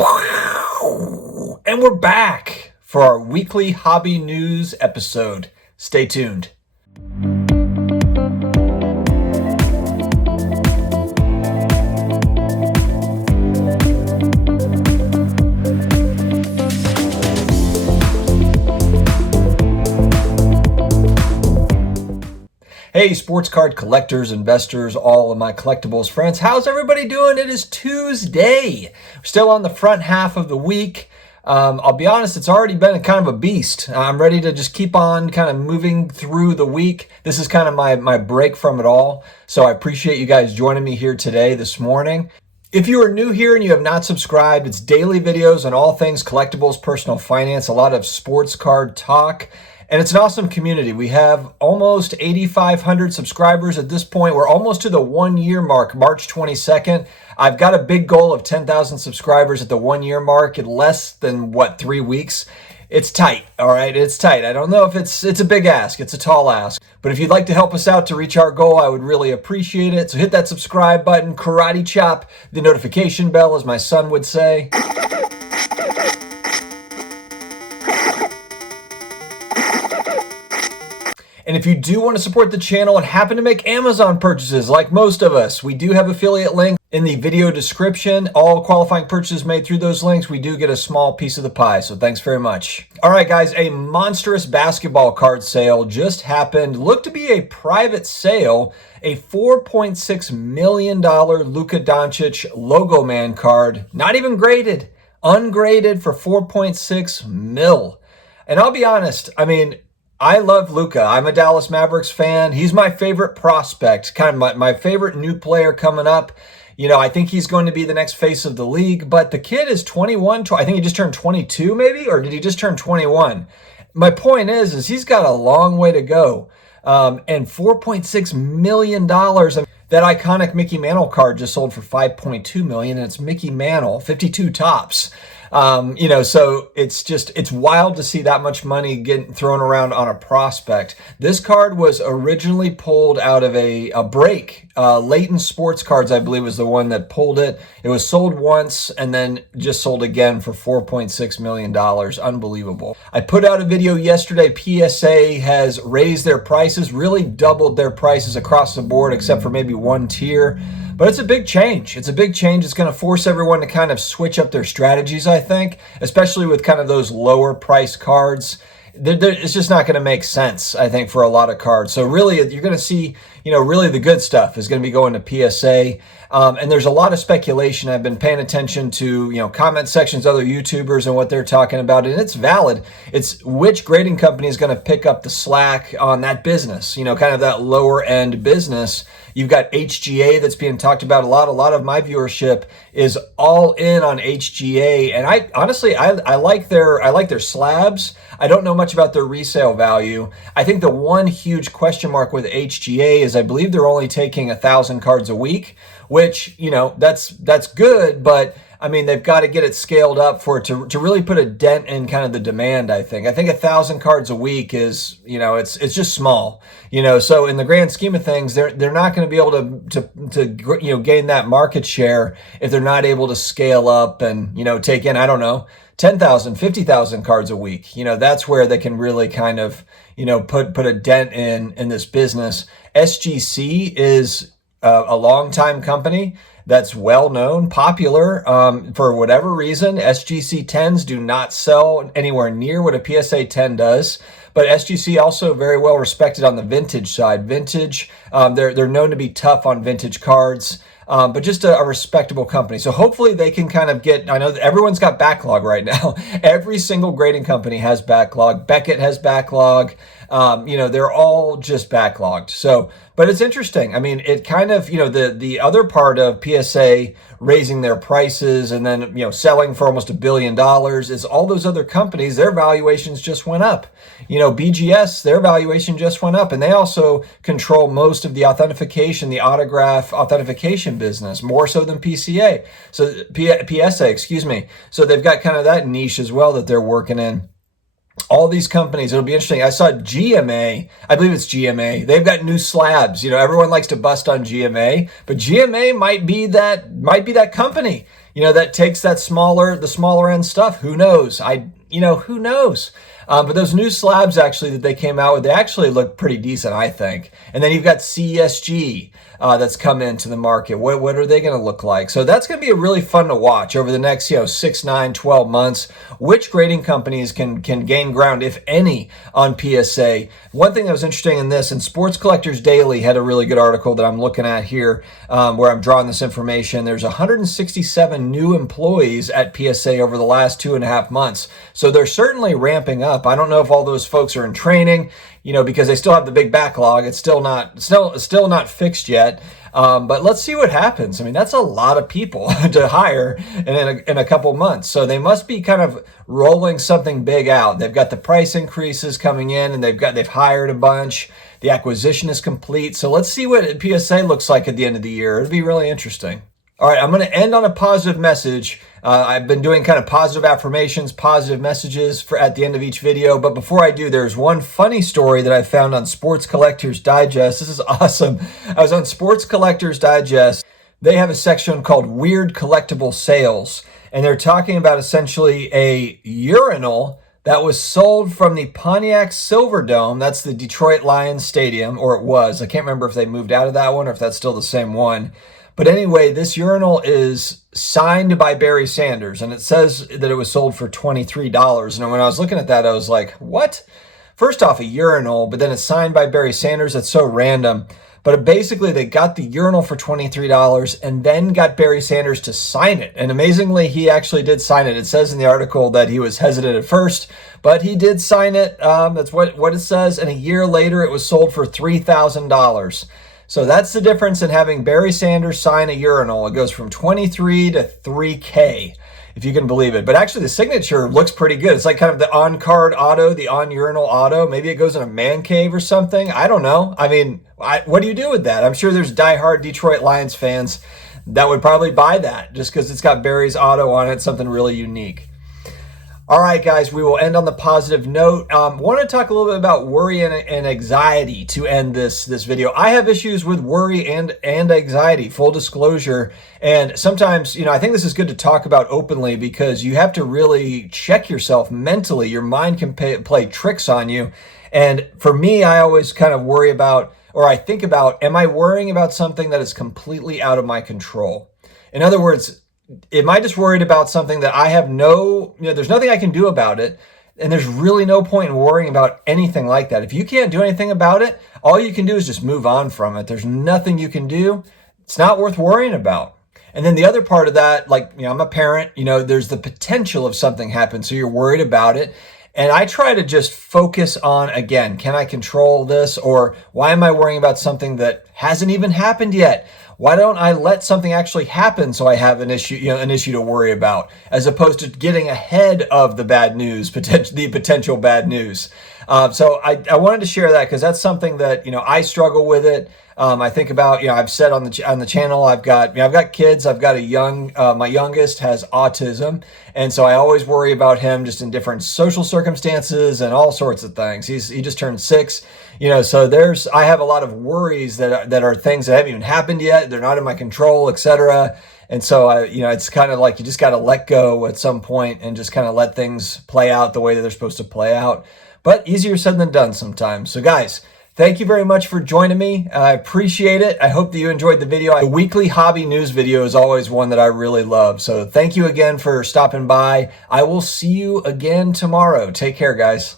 And we're back for our weekly hobby news episode. Stay tuned. Hey, sports card collectors, investors, all of my collectibles friends. How's everybody doing? It is Tuesday. We're still on the front half of the week. I'll be honest, it's already been kind of a beast. I'm ready to just keep on kind of moving through the week. This is kind of my break from it all. So I appreciate you guys joining me here today, this morning. If you are new here and you have not subscribed, it's daily videos on all things collectibles, personal finance, a lot of sports card talk. And it's an awesome community. We have almost 8,500 subscribers at this point. We're almost to the 1 year mark, March 22nd. I've got a big goal of 10,000 subscribers at the 1 year mark in less than, 3 weeks? It's tight, all right? It's tight. I don't know if it's a big ask. It's a tall ask. But if you'd like to help us out to reach our goal, I would really appreciate it. So hit that subscribe button, karate chop the notification bell, as my son would say. And if you do want to support the channel and happen to make Amazon purchases like most of us, we do have affiliate links in the video description. All qualifying purchases made through those links, we do get a small piece of the pie. So thanks very much. All right, guys, a monstrous basketball card sale just happened. Looked to be a private sale. A $4.6 million Luka Doncic Logo Man card, not even graded, ungraded for $4.6 million. And I'll be honest, I love Luka. I'm a Dallas Mavericks fan. He's my favorite prospect, kind of my favorite new player coming up. You know, I think he's going to be the next face of the league, but the kid is 21. I think he just turned 22 maybe, or did he just turn 21? My point is he's got a long way to go. And $4.6 million. That iconic Mickey Mantle card just sold for $5.2 million, and it's Mickey Mantle, 52 tops. So it's wild to see that much money getting thrown around on a prospect. This card was originally pulled out of a break. Leighton Sportcards, I believe, was the one that pulled it. It was sold once and then just sold again for $4.6 million. Unbelievable. I put out a video yesterday. PSA has raised their prices, really doubled their prices across the board, except for maybe one tier. But it's a big change. It's a big change. It's going to force everyone to kind of switch up their strategies, I think, especially with kind of those lower price cards. It's just not going to make sense, I think, for a lot of cards. So really, you're going to see, really the good stuff is going to be going to PSA. And there's a lot of speculation. I've been paying attention to, comment sections, other YouTubers and what they're talking about. And it's valid. It's which grading company is going to pick up the slack on that business, kind of that lower end business. You've got HGA that's being talked about a lot. A lot of my viewership is all in on HGA. And I honestly like their slabs. I don't know much about their resale value. I think the one huge question mark with HGA is I believe they're only taking 1,000 cards a week, which, that's good, but they've got to get it scaled up for it to really put a dent in kind of the demand, I think. I think 1,000 cards a week is, it's just small, so in the grand scheme of things, they're not going to be able to gain that market share if they're not able to scale up and, take in, 10,000, 50,000 cards a week. That's where they can really kind of, put a dent in this business. SGC is a long-time company that's well-known, popular. For whatever reason, SGC 10s do not sell anywhere near what a PSA 10 does. But SGC also very well respected on the vintage side. Vintage, they're known to be tough on vintage cards. But just a respectable company. So hopefully they can kind of I know that everyone's got backlog right now. Every single grading company has backlog. Beckett has backlog. They're all just backlogged. So, but it's interesting. It kind of, the other part of PSA raising their prices and then, selling for almost $1 billion is all those other companies, their valuations just went up. BGS, their valuation just went up, and they also control most of the authentication, the autograph authentication business, more so than PSA. So So they've got kind of that niche as well that they're working in. All these companies, it'll be interesting. I saw GMA, I believe it's GMA. They've got new slabs. Everyone likes to bust on GMA, but GMA might be that company. that takes the smaller end stuff. Who knows? Who knows? But those new slabs actually that they came out with, they actually look pretty decent, I think. And then you've got CSG that's come into the market. What are they going to look like? So that's going to be really fun to watch over the next 6, 9, 12 months. Which grading companies can gain ground, if any, on PSA? One thing that was interesting in this, and Sports Collectors Daily had a really good article that I'm looking at here, where I'm drawing this information. There's 167 new employees at PSA over the last 2.5 months. So they're certainly ramping up. I don't know if all those folks are in training, because they still have the big backlog. It's still not fixed yet. But let's see what happens. I mean, that's a lot of people to hire in a couple months. So they must be kind of rolling something big out. They've got the price increases coming in, and they've hired a bunch. The acquisition is complete. So let's see what PSA looks like at the end of the year. It'll be really interesting. All right, I'm going to end on a positive message. I've been doing kind of positive affirmations, positive messages at the end of each video. But before I do, there's one funny story that I found on Sports Collectors Digest. This is awesome. I was on Sports Collectors Digest. They have a section called Weird Collectible Sales. And they're talking about essentially a urinal that was sold from the Pontiac Silverdome. That's the Detroit Lions Stadium, or it was. I can't remember if they moved out of that one or if that's still the same one. But anyway, this urinal is signed by Barry Sanders, and it says that it was sold for $23. And when I was looking at that, I was like, what? First off, a urinal, but then it's signed by Barry Sanders. That's so random. But basically, they got the urinal for $23 and then got Barry Sanders to sign it. And amazingly, he actually did sign it. It says in the article that he was hesitant at first, but he did sign it. That's what it says. And a year later, it was sold for $3,000. So that's the difference in having Barry Sanders sign a urinal. It goes from 23 to 3K, if you can believe it. But actually, the signature looks pretty good. It's like kind of the on-card auto, the on-urinal auto. Maybe it goes in a man cave or something. I don't know. I mean, what do you do with that? I'm sure there's diehard Detroit Lions fans that would probably buy that just because it's got Barry's auto on it, something really unique. All right, guys, we will end on the positive note. Want to talk a little bit about worry and anxiety to end this video. I have issues with worry and anxiety, full disclosure. And sometimes, I think this is good to talk about openly because you have to really check yourself mentally. Your mind can play tricks on you. And for me, I always kind of worry about, or I think about, am I worrying about something that is completely out of my control? In other words, am I just worried about something that I have there's nothing I can do about it, and there's really no point in worrying about anything like that. If you can't do anything about it, all you can do is just move on from it. There's nothing you can do. It's not worth worrying about. And then the other part of that, I'm a parent, there's the potential of something happen, so you're worried about it. And I try to just focus on, again, can I control this? Or why am I worrying about something that hasn't even happened yet? Why don't I let something actually happen so I have an issue to worry about, as opposed to getting ahead of the bad news, the potential bad news. So I wanted to share that because that's something that, I struggle with it. I think about, I've said on the channel, I've got kids. I've got my youngest has autism. And so I always worry about him just in different social circumstances and all sorts of things. He just turned 6, so I have a lot of worries that are things that haven't even happened yet. They're not in my control, etc. And so it's kind of like you just got to let go at some point and just kind of let things play out the way that they're supposed to play out. But easier said than done sometimes. So guys, thank you very much for joining me. I appreciate it. I hope that you enjoyed the video. The weekly hobby news video is always one that I really love. So thank you again for stopping by. I will see you again tomorrow. Take care, guys.